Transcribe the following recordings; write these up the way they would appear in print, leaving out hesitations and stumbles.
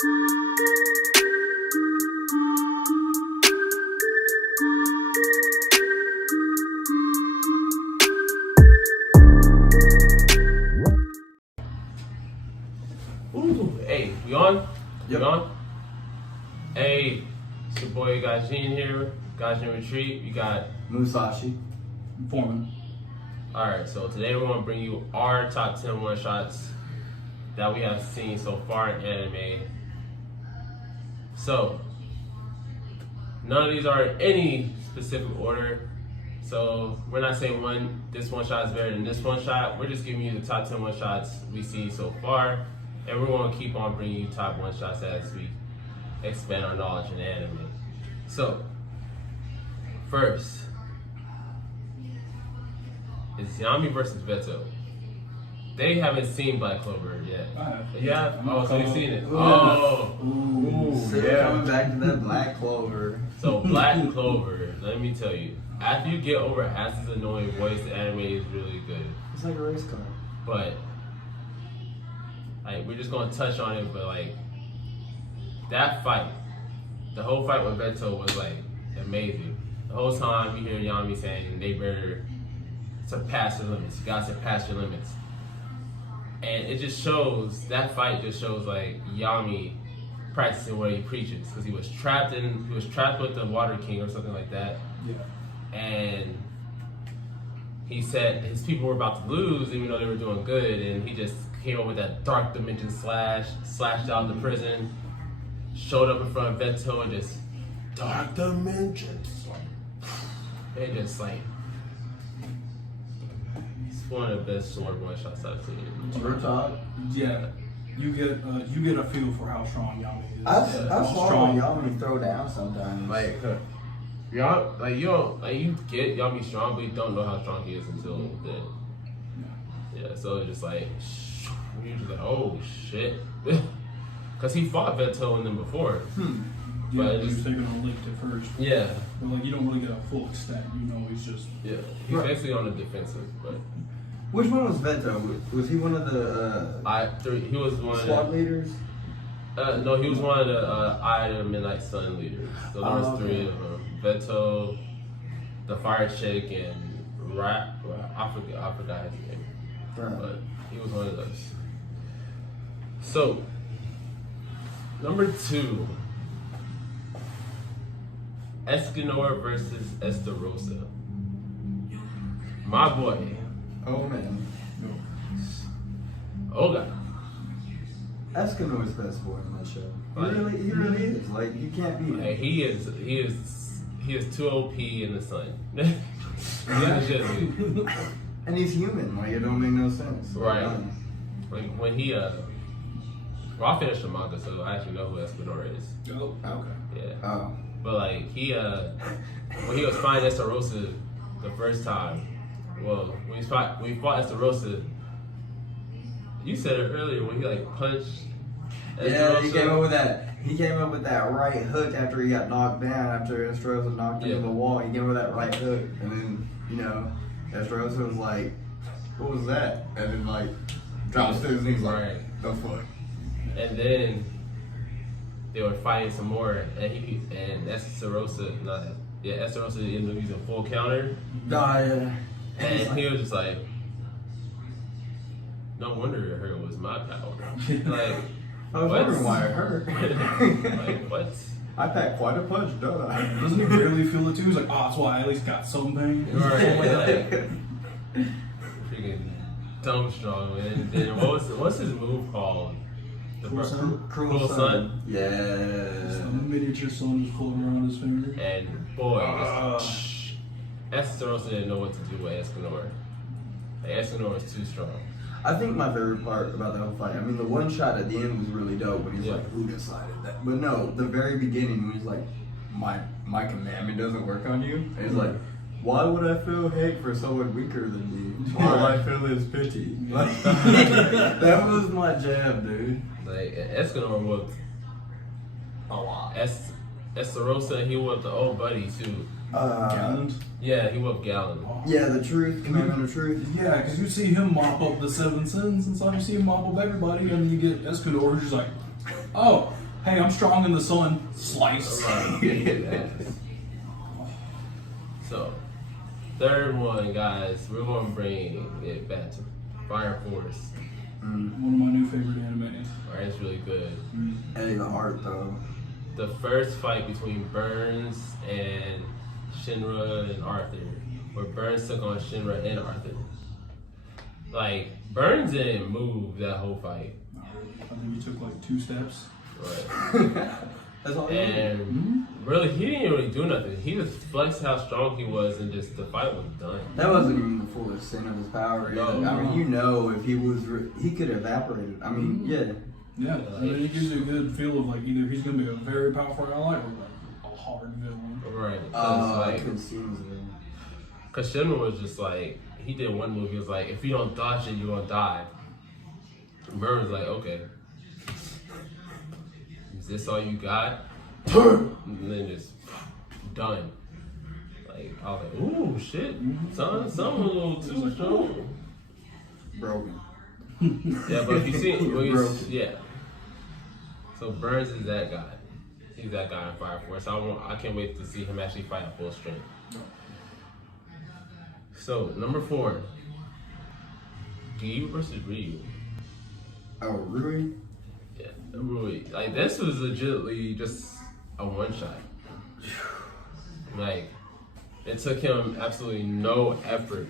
Ooh, hey, we on? Yep. We on? Hey, it's your boy Gaijin here. Gaijin Retreat. We got Musashi. Foreman. Alright, so today we're gonna bring you our top 10 one-shots that we have seen so far in anime. So, none of these are in any specific order. So we're not saying this one shot is better than this one shot. We're just giving you the top 10 one shots we see so far. And we're going to keep on bringing you top one shots as we expand our knowledge in anime. So, first is Yami versus Beto. They haven't seen Black Clover yet. I have. Yeah? Oh, so you've seen it. Ooh. Oh. Ooh, so yeah. coming back to that Black Clover. So Black Clover, let me tell you, after you get over As's annoying voice, the anime is really good. It's like a race car. But like, we're just gonna touch on it, but like that fight, the whole fight with Beto was like amazing. The whole time you hear Yami saying they better surpass your limits. You gotta surpass your limits. And it just shows, that fight just shows like Yami practicing what he preaches, because he was trapped with the Water King or something like that. Yeah. And he said his people were about to lose even though they were doing good, and he just came up with that dark dimension slashed out the prison, showed up in front of Beto and just dark dimensions. They just like, it's one of the best sword one shots I've seen. Real talk. Yeah. You get a feel for how strong Yami is. I saw Yami throw down sometimes. Like, y'all, like you get Yami strong, but you don't know how strong he is until then. Yeah, so it's just like, you're just like, oh shit, because he fought Beto in them before. Yeah, but he was taking on linked at first. Yeah, But like, you don't really get a full extent. You know, he's just. yeah, he's Right. basically on the defensive, but Which one was Beto? Was he one of the he was one squad of leaders? no, he was one of the Eye of the Midnight Sun leaders. So there was three of them: Beto, the Fire Chick, and I forgot his name. But he was one of those. So, number 2, Escanor versus Estarossa. My boy, Oh man. Oga. Escanor's best boy in that show. Like, He really is. Like, you can't beat him. Hey, he is too OP in the sun. Legitimately. And he's human. Like, it don't make no sense. Right. Like when he well, I finished the manga, so I actually know who Escanor is. Oh, okay. Yeah. Oh. But like when he was fighting Estarossa the first time, well, when he fought Estarossa, you said it earlier when he like punched Yeah, he Estarossa. He came up with that right hook after he got knocked down, after Estarossa knocked into the wall. He came up with that right hook, and then, Estarossa was like, what was that? And then like drops to his knees like, Right. the fuck. And then they were fighting some more, and Estarossa ended up using full counter, Yeah. and he was just like, no wonder it hurt was my power. Like, I was wondering why it hurt. like what? I packed quite a punch, don't I? Doesn't he barely feel it too? He's like, oh, that's why I at least got some pain. Right, like, freaking dumb strong. And then what's his move called? The Cruel Sun? Cruel Sun. Just Yeah. a miniature sun just floating around his finger. And boy, Estarossa didn't know what to do with Escanor. Like, Escanor was too strong. I think my favorite part about that whole fight, I mean, the one shot at the end was really dope when he's Yeah. like, who decided that? But no, the very beginning when he's like, my commandment doesn't work on you. And he's like, why would I feel hate for someone weaker than me? All I feel is pity. Like, that was my jam, dude. Like, Escanor whooped A lot. Estarossa, he whooped the old buddy too. Gallant. Yeah, he whooped Gallon. Yeah, the truth, commandment of truth. Yeah, because you see him mop up the 7 sins, and so you see him mop up everybody, and then you get Escanor who's just like, oh, Hey, I'm strong in the sun. Slice. So, third one, guys, we're gonna bring it back to Fire Force. One of my new favorite animes. Alright, it's really good. Hey, the art though. The first fight between Burns and Shinra and Arthur, where Burns took on Shinra and Arthur. Like, Burns didn't move that whole fight. I think he took like 2 steps. Right. That's all. And really, he didn't really do nothing. He just flexed how strong he was, and just the fight was done. That wasn't even the full extent of his power. No. I mean, you know, if he was, he could evaporate it. I mean, yeah. Yeah, I mean, it gives you a good feel of like either he's going to be a very powerful ally or like a hard villain. Right. I Like, could see him. cause Shinra was just like, he did one move. He was like, if you don't dodge it, you're gonna die. And Burns was like, okay. Is this all you got? And then just done. Like, I was like, ooh, shit. Someone a little too strong. Broken. Yeah, but if you see, Broken. yeah. So Burns is that guy. He's that guy in Fire Force. I can't wait to see him actually fight at full strength. So number 4, Gyu versus Ryu. Oh, really? Yeah, Rui. Like, this was legitimately just a one shot. Like, it took him absolutely no effort.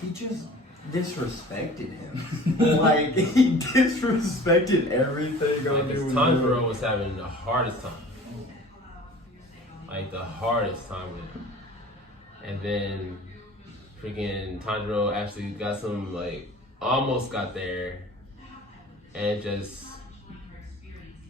He just disrespected him. Like, he disrespected everything Like, on this doing. Tanjiro was having the hardest time. Like, the hardest time with him. And then, freaking Tanjiro actually got some, like, almost got there. And just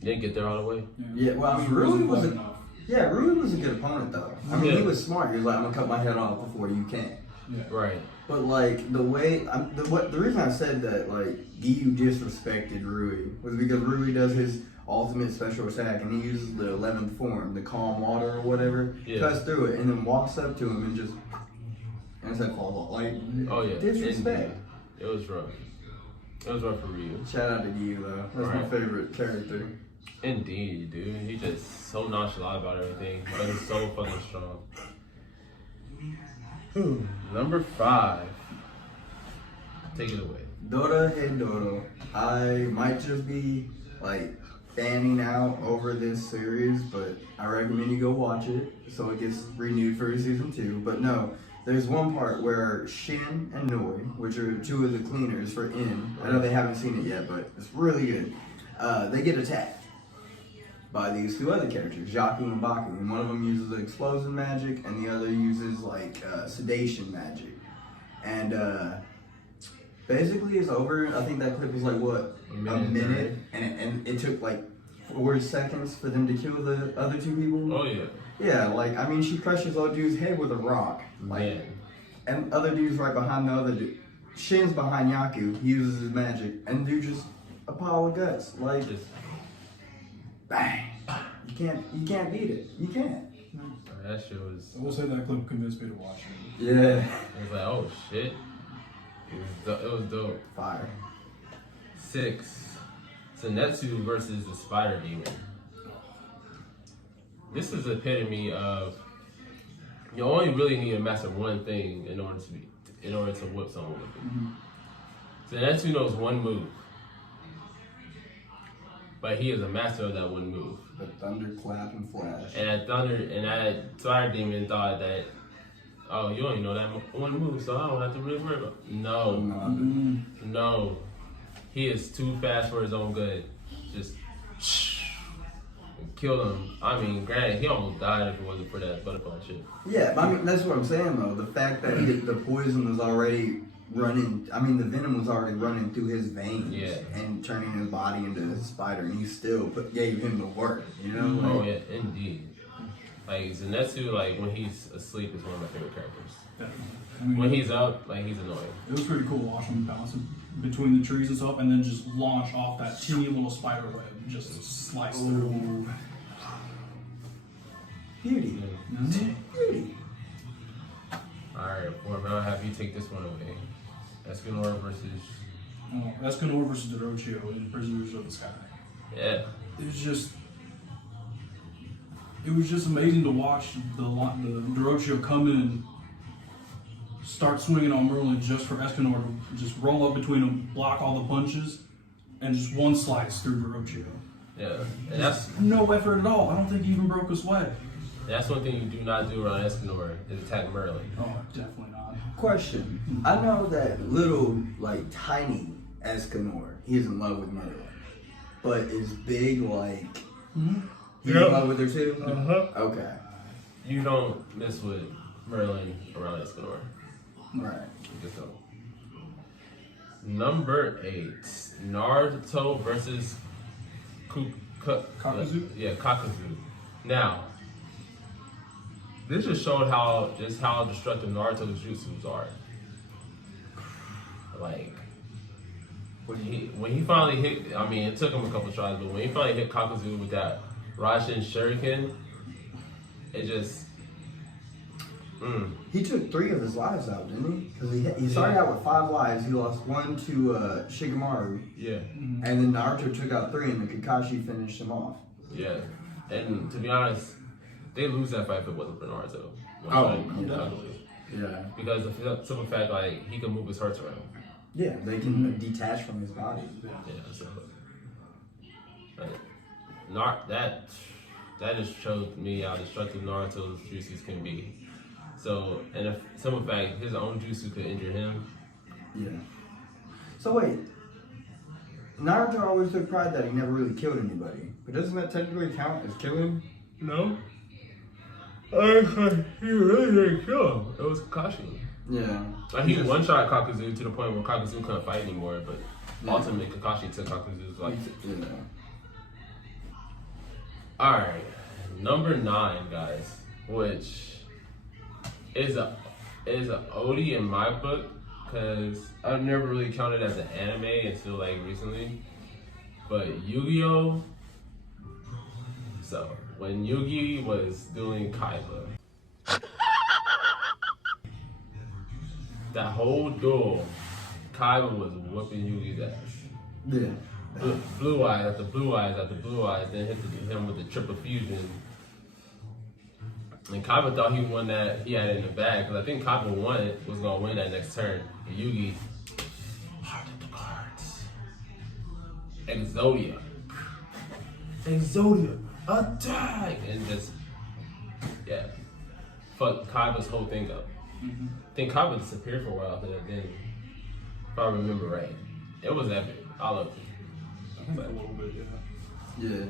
didn't get there all the way. Yeah, well, I mean, It Rui wasn't wasn't. enough. Yeah, Rui was a good opponent though. I mean, Yeah. he was smart. He was like, "I'm gonna cut my head off before you can." Yeah. Right. But like the way, the reason I said that like Gyu disrespected Rui was because Rui does his ultimate special attack and he uses the 11th form, the calm water or whatever, Yeah. cuts through it and then walks up to him and just and said falls off. Like, Oh, yeah. disrespect. It was rough. It was rough for Ryu. Shout out to Gyu though. That's my Right. favorite character. Indeed, dude. He just so nonchalant about everything, but he's so fucking strong. Number 5. Take it away. Dora Hey Doro. I might just be like fanning out over this series, but I recommend you go watch it so it gets renewed for season 2. But no, there's one part where Shin and Noi, which are 2 of the cleaners for In, I know they haven't seen it yet, but it's really good. They get attacked by these 2 other characters, Jaku and Baku, and one of them uses explosion magic, and the other uses like sedation magic. And basically, it's over. I think that clip was like what, a minute, and it took like 4 seconds for them to kill the other 2 people. Oh, yeah. Yeah, like I mean, she crushes old dude's head with a rock, like, Man. and other dude's right behind the other dude. Shin's behind Yaku. He uses his magic, and dude just a pile of guts, like Just, bang. You can't beat it. You can't. that shit was. I will say that clip convinced me to watch it. Yeah. It was like, oh shit. It was dope. Fire. 6. Zenitsu versus the Spider Demon. This is the epitome of you only really need to master one thing in order to whip someone with it. Zenitsu knows one move, but he is a master of that one move. The thunderclap and flash. And that Spider Demon thought that, oh, you only know that one move, so I don't have to really worry about it. No. He is too fast for his own good. Just kill him. I mean, granted, he almost died if it wasn't for that butterfly shit. Yeah, but I mean, that's what I'm saying though. The fact that the poison was already running, I mean, the venom was already running through his veins and turning his body into a spider, and he still gave him the work, you know? Oh, Like, yeah, indeed. Like, Zenitsu, like, when he's asleep is one of my favorite characters. Definitely. I mean, When he's up, like, he's annoying. it was pretty cool watching him bounce between the trees and stuff, and then just launch off that teeny little spider web, and just slice through. Beauty. Beauty. Alright, well, now I'll have you take this one away. Escanor versus. Escanor versus Dorochio in Prisoners of the Sky. Yeah. It was just it was just amazing to watch the Orochio come in, start swinging on Merlin just for Escanor to just roll up between them, block all the punches, and just one slice through Orochio. Yeah, and that's No effort at all. I don't think he even broke a sweat. that's one thing you do not do around Escanor is attack Merlin. Oh, definitely not. Question. I know that little, like, tiny Escanor, he's in love with Merlin. But is big, like, he's in love with her too? Uh-huh. Okay. You don't mess with Merlin around Escanor. Right. Just so. Number 8, Naruto versus Kakuzu? Yeah, Kakuzu. Now, this just showed how destructive Naruto's jutsus are. Like, when he finally hit, I mean, it took him a couple tries, but when he finally hit Kakuzu with that Rasen Shuriken, it just. He took 3 of his lives out, didn't he? Because he started out with 5 lives. He lost 1 to Shikamaru. Yeah. And then Naruto took out 3, and then Kakashi finished him off. Yeah. And to be honest, they lose that fight if it wasn't for Naruto. Yeah. Because of the simple fact, like, he can move his hearts around. Yeah, they can detach from his body. Yeah, so. Like, not that just showed me how destructive Naruto's jutsus can be. So, and if simple fact, his own jutsu could injure him. Yeah. So wait, Naruto always took pride that he never really killed anybody, but doesn't that technically count as killing? No. He really didn't kill him. It was Kakashi. Yeah. Like, he one-shot Kakuzu to the point where Kakuzu couldn't fight anymore, but ultimately Kakashi took Kakuzu's life. Yeah. Alright, number 9, guys, which is a oldie in my book, because I've never really counted as an anime until like recently. But Yu-Gi-Oh! So when Yugi was doing Kaiba, that whole duel, Kaiba was whooping Yugi's ass. Yeah. Blue eyes after blue eyes after blue eyes, then hit him with the triple fusion. And Kaiba thought he won that, he had it in the bag, because I think Kaiba was going to win that next turn. And Yugi, hard at the cards. Exodia. Attack! And just, yeah, fucked Kaiba's whole thing up. I think Kaiba disappeared for a while after that, then, if I remember right. It was epic. I loved it. I think a little bit, yeah. Yeah.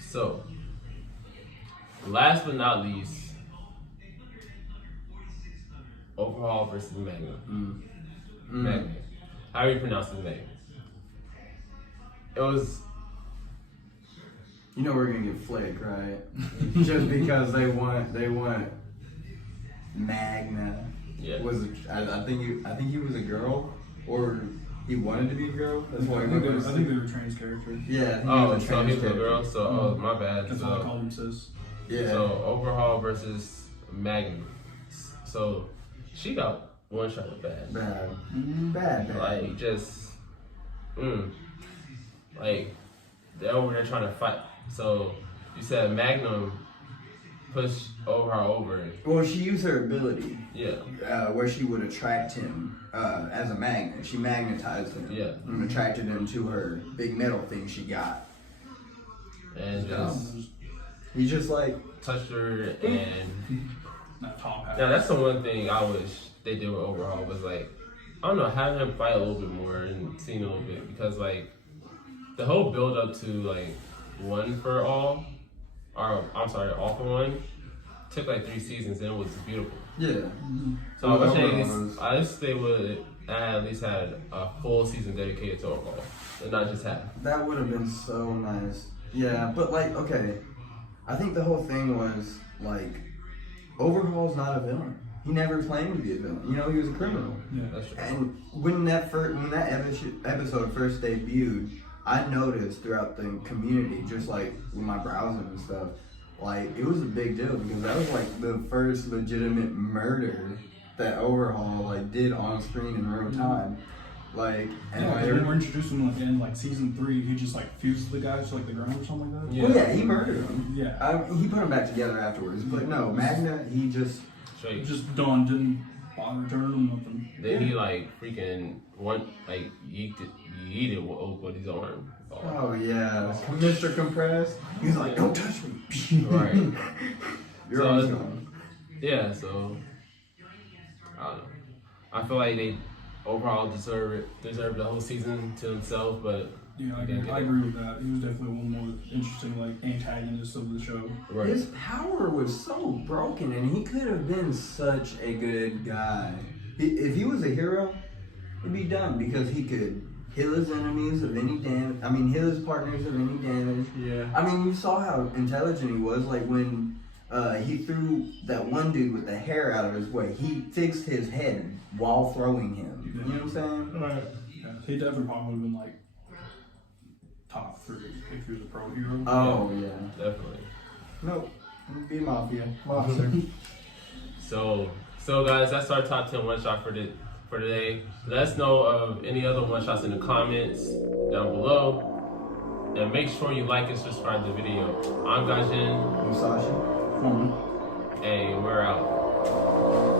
So, last but not least, Overhaul versus Magnum. Magnum. How do you pronounce his name? It was. You know we're gonna get flagged, right? Just because they want Magna. Yeah. I think he was a girl, or he wanted to be a girl. That's why I think they were trans characters. Yeah. Oh, so he was a girl. So my bad. That's so, why I called him sis. Yeah. So Overhaul versus Magnum. So she got one shot at Bad. Like just, like they're over there trying to fight. So you said Magnum pushed Overhaul over. Well, she used her ability. Yeah. Where she would attract him as a magnet. She magnetized him. Yeah. And attracted him to her big metal thing she got. And just He just like touched her and. That top half. Now that's the one thing I wish they did with Overhaul was like, I don't know, have him fight a little bit more and see a little bit, because like the whole build up to like One for All, or I'm sorry, All for One, took like 3 seasons and it was beautiful. yeah. So I wish they would at least had a full season dedicated to Overhaul and not just half. That would have been so nice. Yeah, but like, okay, I think the whole thing was like, Overhaul's not a villain. He never claimed to be a villain. You know, he was a criminal. Yeah. That's true. And when that episode first debuted, I noticed throughout the community, just like with my browsing and stuff, like it was a big deal because that was like the first legitimate murder that Overhaul like did on screen in real time. Like, and Yeah, like, because when we're introduced him like in like season 3, he just like fuses the guys to like the ground or something like that. Yeah. well, yeah, he murdered him. Yeah. He put them back together afterwards. But no, Magna, he just. Straight. Just done, didn't bother turning him nothing. Then he like freaking yeeted with his arm. Oh yeah, Mr. Compressed. He's like, don't touch me. Right. Your So arm's it's- gone. Yeah, so I don't know. I feel like they overall deserve the whole season to themselves, but Yeah, I agree with that. He was definitely one of the more interesting like antagonists of the show. right. His power was so broken, and he could have been such a good guy. If he was a hero, he'd be done because he could heal his enemies of any damage. I mean, heal his partners of any damage. Yeah. I mean, you saw how intelligent he was. Like when he threw that one dude with the hair out of his way, he fixed his head while throwing him. You know what I'm saying? Right. Yeah, he definitely probably would have been like top 3 if he was a pro hero. Oh yeah. Definitely. Nope. Be mafia. Mobster. So guys, that's our top 10 one shot for today. Let us know of any other one shots in the comments down below. And make sure you like and subscribe to the video. I'm Gaijin, Musashi. Foreman. and we're out.